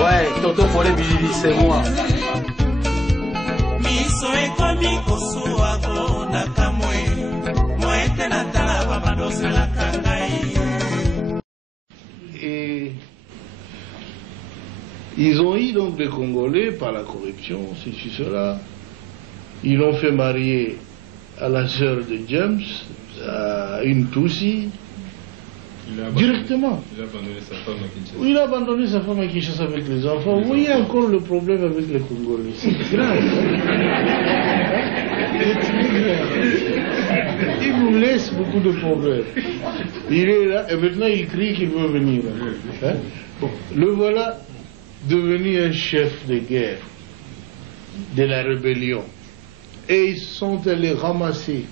Ouais, tonton Polé Bilili, c'est moi. Et ils ont eu donc des Congolais par la corruption, ceci, cela. Ils l'ont fait marier à la sœur de James, à une Tutsi, directement. Il a abandonné sa femme à Kinshasa. Oui, il a abandonné sa femme à Kinshasa avec les enfants. Vous voyez encore le problème avec les Congolais. C'est grave. C'est très grave. Il nous laisse beaucoup de problèmes. Il est là et maintenant il crie qu'il veut venir. Hein? Bon, le voilà devenu un chef de guerre de la rébellion. Et ils sont allés ramasser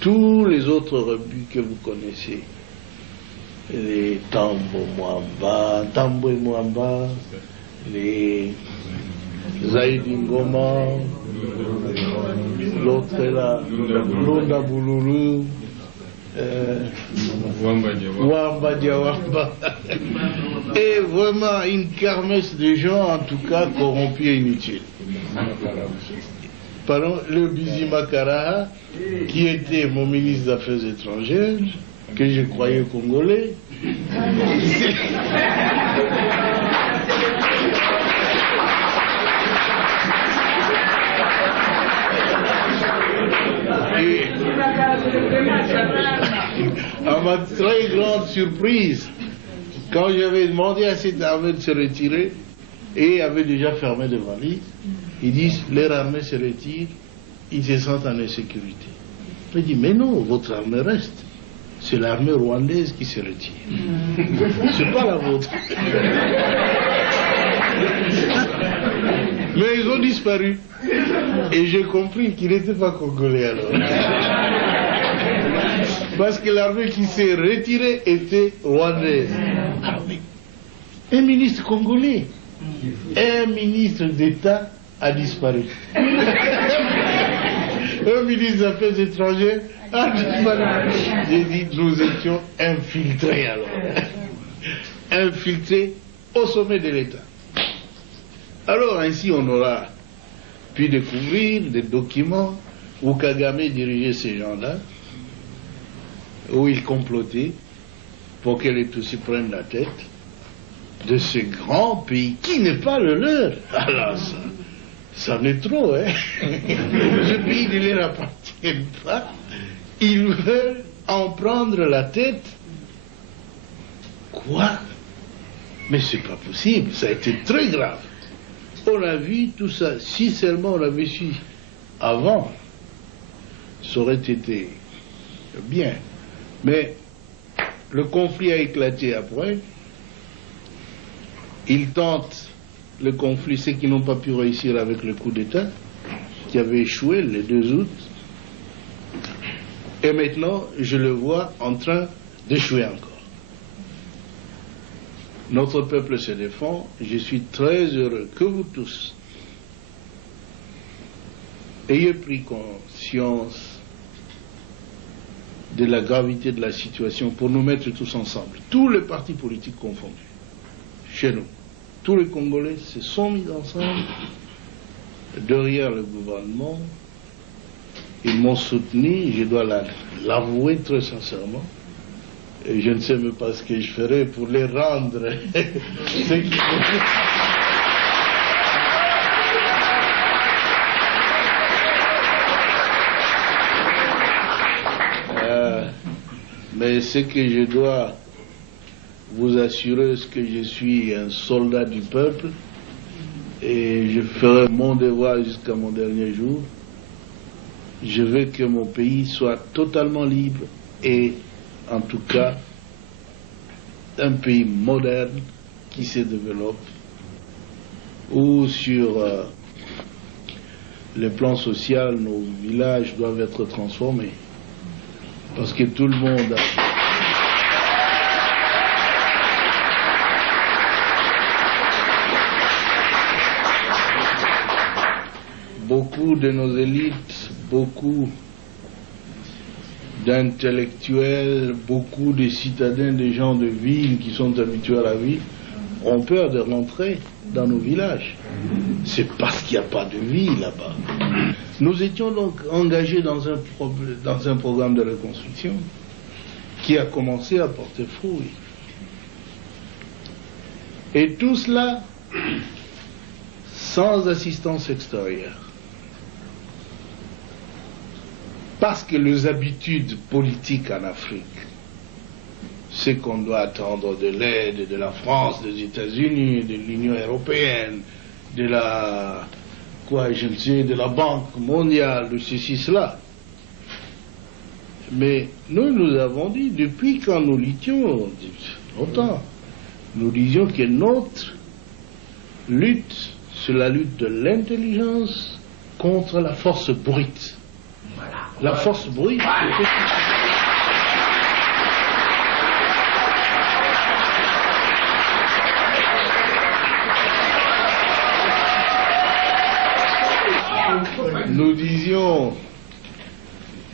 tous les autres rebus que vous connaissez. Les Tambo et Mwamba, les Zaidi Ngoma, l'autre est là, Lunda Boululu, Wamba Diawamba. Et vraiment une kermesse de gens, en tout cas, corrompus et inutiles. Pardon, le Bizi Makara, qui était mon ministre des Affaires étrangères, que je croyais congolais. Et à ma très grande surprise, quand j'avais demandé à cette armée de se retirer, et avait déjà fermé des valises, ils disent, leur armée se retire, ils se sentent en insécurité. Je dis, mais non, votre armée reste. C'est l'armée rwandaise qui se retire. C'est pas la vôtre. Mais ils ont disparu. Et j'ai compris qu'ils n'étaient pas congolais alors. Parce que l'armée qui s'est retirée était rwandaise. Alors, mais un ministre congolais, un ministre d'État a disparu. Un ministre des Affaires étrangères a disparu. J'ai dit, nous étions infiltrés alors. Infiltrés au sommet de l'État. Alors ainsi on aura pu découvrir des documents où Kagame dirigeait ces gens-là, où il complotait pour que les Tutsis prennent la tête de ce grand pays qui n'est pas le leur. Alors ça en est trop, hein. Ce pays ne leur appartient pas. Ils veulent en prendre la tête. Quoi? Mais c'est pas possible, ça a été très grave. On a vu tout ça, si seulement on l'avait su avant, ça aurait été bien. Mais le conflit a éclaté après. Ils tentent le conflit, ceux qui n'ont pas pu réussir avec le coup d'État, qui avait échoué le 2 août. Et maintenant, je le vois en train d'échouer encore. Notre peuple se défend. Je suis très heureux que vous tous ayez pris conscience de la gravité de la situation pour nous mettre tous ensemble, tous les partis politiques confondus, chez nous. Tous les Congolais se sont mis ensemble derrière le gouvernement. Ils m'ont soutenu, je dois l'avouer très sincèrement. Et je ne sais même pas ce que je ferai pour les rendre ce qu'ils font. Mais ce que je dois vous assurer, c'est que je suis un soldat du peuple et je ferai mon devoir jusqu'à mon dernier jour Je veux que mon pays soit totalement libre et, en tout cas, un pays moderne qui se développe, où sur le plan social, nos villages doivent être transformés. Parce que tout le monde beaucoup de nos élites, beaucoup d'intellectuels, beaucoup de citadins, de gens de ville qui sont habitués à la vie, ont peur de rentrer dans nos villages. C'est parce qu'il n'y a pas de vie là-bas. Nous étions donc engagés dans un programme de reconstruction qui a commencé à porter fruit. Et tout cela sans assistance extérieure. Parce que les habitudes politiques en Afrique, c'est qu'on doit attendre de l'aide de la France, des États-Unis, de l'Union européenne, de la, de la Banque mondiale, de ceci, cela. Mais nous avons dit, depuis quand nous luttions, longtemps, nous disions que notre lutte, c'est la lutte de l'intelligence contre la force brute. La force brute. Nous disions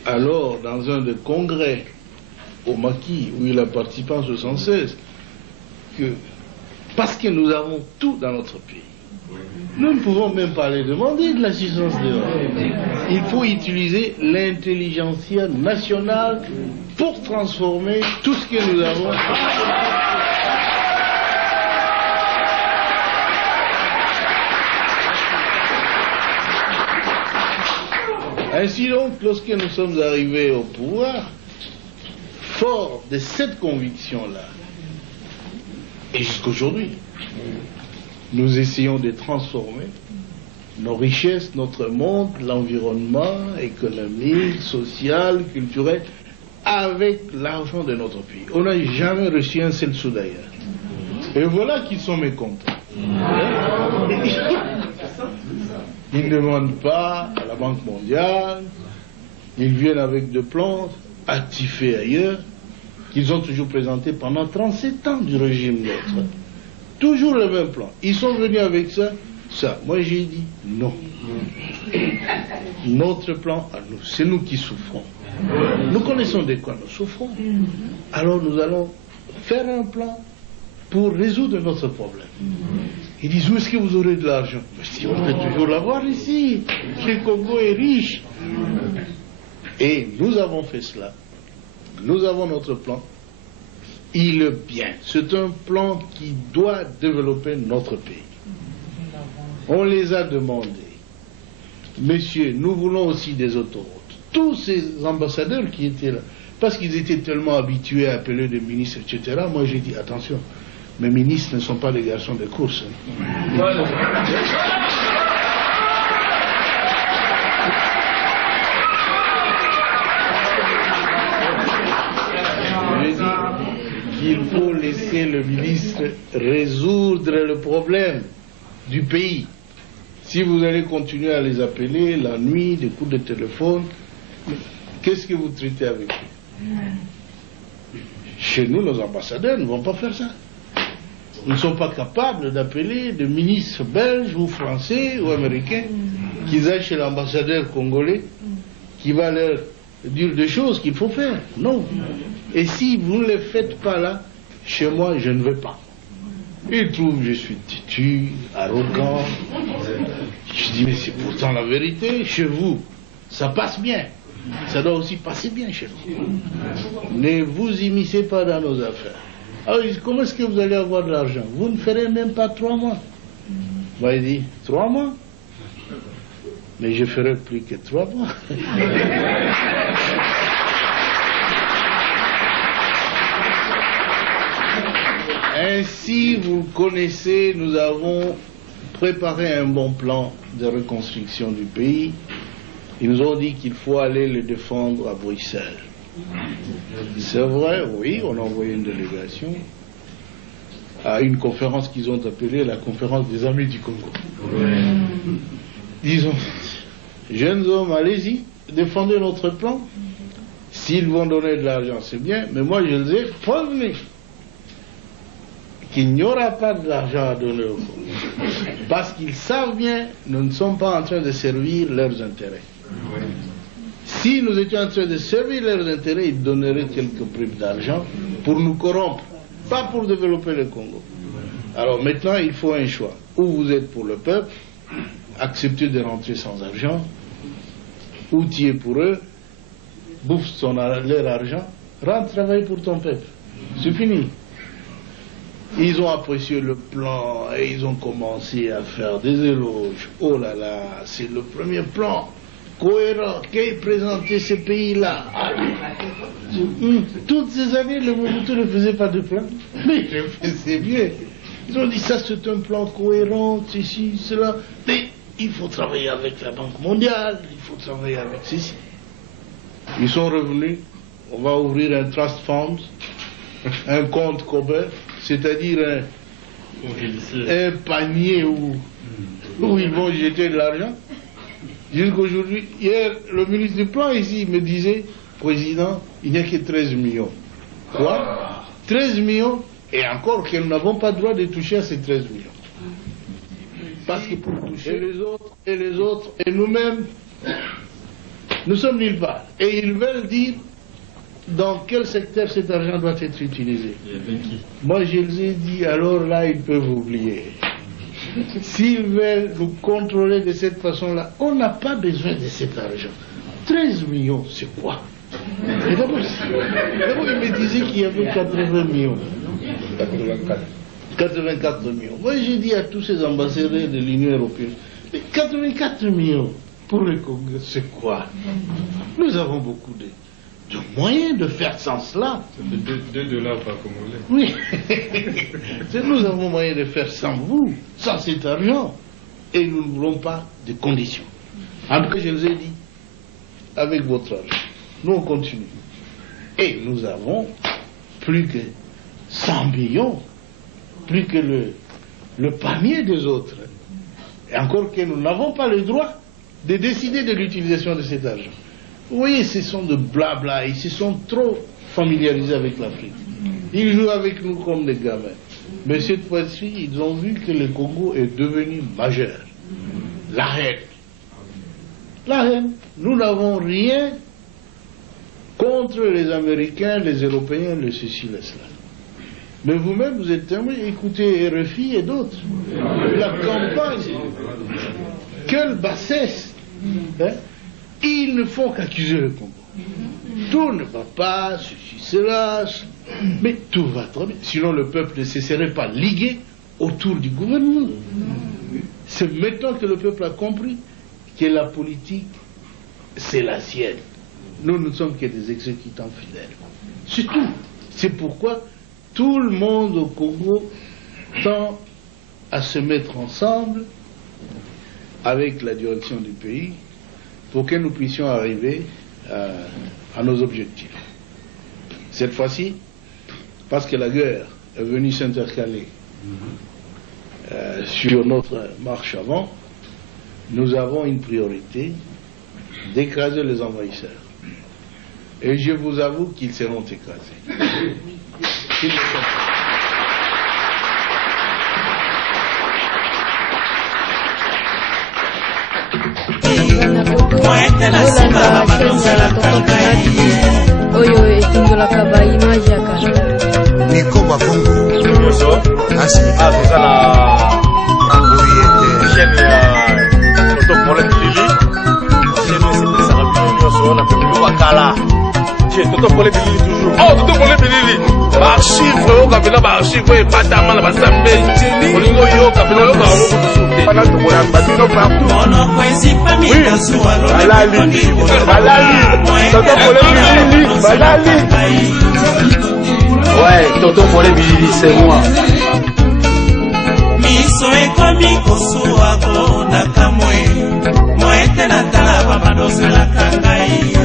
alors dans un des congrès au Maquis où il a participé en 1976 que parce que nous avons tout dans notre pays, nous ne pouvons même pas les demander de l'assistance de l'homme. Il faut utiliser l'intelligentsia nationale pour transformer tout ce que nous avons. Ainsi donc, lorsque nous sommes arrivés au pouvoir, fort de cette conviction-là, et jusqu'aujourd'hui, nous essayons de transformer nos richesses, notre monde, l'environnement économique, social, culturel, avec l'argent de notre pays. On n'a jamais reçu un seul sou d'ailleurs. Et voilà qu'ils sont mécontents. Ils ne demandent pas à la Banque mondiale, ils viennent avec des plans actifés ailleurs, qu'ils ont toujours présentés pendant 37 ans du régime nôtre. Toujours le même plan. Ils sont venus avec ça. Moi j'ai dit non. Notre plan à nous, c'est nous qui souffrons. Nous connaissons de quoi nous souffrons. Alors nous allons faire un plan pour résoudre notre problème. Ils disent, où est-ce que vous aurez de l'argent? Si on peut toujours l'avoir ici. Le Congo est riche. Et nous avons fait cela. Nous avons notre plan. Il est bien. C'est un plan qui doit développer notre pays. On les a demandés. Messieurs, nous voulons aussi des autoroutes. Tous ces ambassadeurs qui étaient là, parce qu'ils étaient tellement habitués à appeler des ministres, etc., moi j'ai dit, attention, mes ministres ne sont pas des garçons de course. J'ai dit qu'il faut laisser le ministre résoudre le problème du pays. Si vous allez continuer à les appeler la nuit, des coups de téléphone, qu'est-ce que vous traitez avec eux? Chez nous, nos ambassadeurs ne vont pas faire ça. Ils ne sont pas capables d'appeler des ministres belges ou français ou américains qui aillent chez l'ambassadeur congolais qui va leur dire des choses qu'il faut faire. Non. Et si vous ne les faites pas là, chez moi, je ne veux pas. Ils trouvent que je suis têtu, arrogant. Je dis, mais c'est pourtant la vérité. Chez vous, ça passe bien. Ça doit aussi passer bien chez vous. Ne vous immiscez pas dans nos affaires. Alors, comment est-ce que vous allez avoir de l'argent? Vous ne ferez même pas 3 mois. Moi, il dit, 3 mois? Mais je ferai plus que 3 mois. Ainsi, vous connaissez, nous avons préparé un bon plan de reconstruction du pays Ils nous ont dit qu'il faut aller les défendre à Bruxelles. C'est vrai, oui, on a envoyé une délégation à une conférence qu'ils ont appelée la conférence des amis du Congo. Disons, jeunes hommes, allez-y, défendez notre plan. S'ils vont donner de l'argent, c'est bien, mais moi je les ai prévenus qu'il n'y aura pas de l'argent à donner au Congo. Parce qu'ils savent bien, nous ne sommes pas en train de servir leurs intérêts. Si nous étions en train de servir leurs intérêts, ils donneraient quelques primes d'argent pour nous corrompre, pas pour développer le Congo. Alors maintenant, il faut un choix. Ou vous êtes pour le peuple, acceptez de rentrer sans argent, ou tu es pour eux, bouffe leur argent, rentre travailler pour ton peuple. C'est fini. Ils ont apprécié le plan et ils ont commencé à faire des éloges. Oh là là, c'est le premier plan cohérent qu'ait présenté ce pays-là. Toutes ces années, le Mobutu ne faisait pas de plan, mais il le faisait bien. Ils ont dit ça, c'est un plan cohérent, ceci, cela. Mais il faut travailler avec la Banque mondiale, il faut travailler avec ceci. Ils sont revenus, on va ouvrir un trust fund, un compte Cobert, c'est-à-dire un panier où ils vont jeter de l'argent. Jusqu'aujourd'hui, hier, le ministre du Plan ici me disait, Président, il n'y a que 13 millions. Quoi 13 millions, et encore que nous n'avons pas le droit de toucher à ces 13 millions. Parce que pour toucher les autres, et nous-mêmes, nous sommes nulle part. Et ils veulent dire dans quel secteur cet argent doit être utilisé. Moi, je les ai dit, alors là, ils peuvent oublier. S'ils veulent nous contrôler de cette façon-là, on n'a pas besoin de cet argent. 13 millions, c'est quoi? Et d'abord, il me disait qu'il y avait 80 millions. 84 millions. Moi, j'ai dit à tous ces ambassadeurs de l'Union européenne, mais 84 millions pour le Congo, c'est quoi? Nous avons beaucoup de moyens de faire sans cela. C'est 2 dollars par congolais. Oui. Nous avons moyen de faire sans vous, sans cet argent. Et nous ne voulons pas de conditions. En tout cas, je les ai dit, avec votre argent, nous on continue. Et nous avons plus que 100 millions, plus que le panier des autres. Et encore que nous n'avons pas le droit de décider de l'utilisation de cet argent. Vous voyez, ce sont de blabla, ils se sont trop familiarisés avec l'Afrique. Ils jouent avec nous comme des gamins. Mais cette fois-ci, ils ont vu que le Congo est devenu majeur. La haine. La haine. Nous n'avons rien contre les Américains, les Européens, les ceci, les cela. Mais vous-même, vous êtes témoin, écoutez RFI et d'autres. La campagne. Quelle bassesse. Hein? Ils ne font qu'accuser le Congo. Tout ne va pas, ceci, cela, mais tout va très bien. Sinon, le peuple ne se serait pas ligué autour du gouvernement. C'est maintenant que le peuple a compris que la politique, c'est la sienne. Nous ne sommes que des exécutants fidèles. C'est tout. C'est pourquoi tout le monde au Congo tend à se mettre ensemble avec la direction du pays pour que nous puissions arriver à nos objectifs. Cette fois-ci, parce que la guerre est venue s'intercaler sur notre marche avant, nous avons une priorité d'écraser les envahisseurs. Et je vous avoue qu'ils seront écrasés. Ils ne sont pas. oyo etungolaka baimage ya kala niko bafungu nyonso toza na chaîne ya Toto Problème Bilili chaîne esepelesaka bino nyonso na pepilo bakala Toto Problème Bilili toujours Toto Problème Bilili baarchive oyoka mpena baarchive oyo epatama na basambeli olingi oyoka mpena oyoka yango kutusu te wana tokoyamba bino partout balali Toto Problème Bilili balali ouais Toto Problème Bilili c'est moi miso ekomi kosuwa konaka mwe ete natala babadoselaka ngai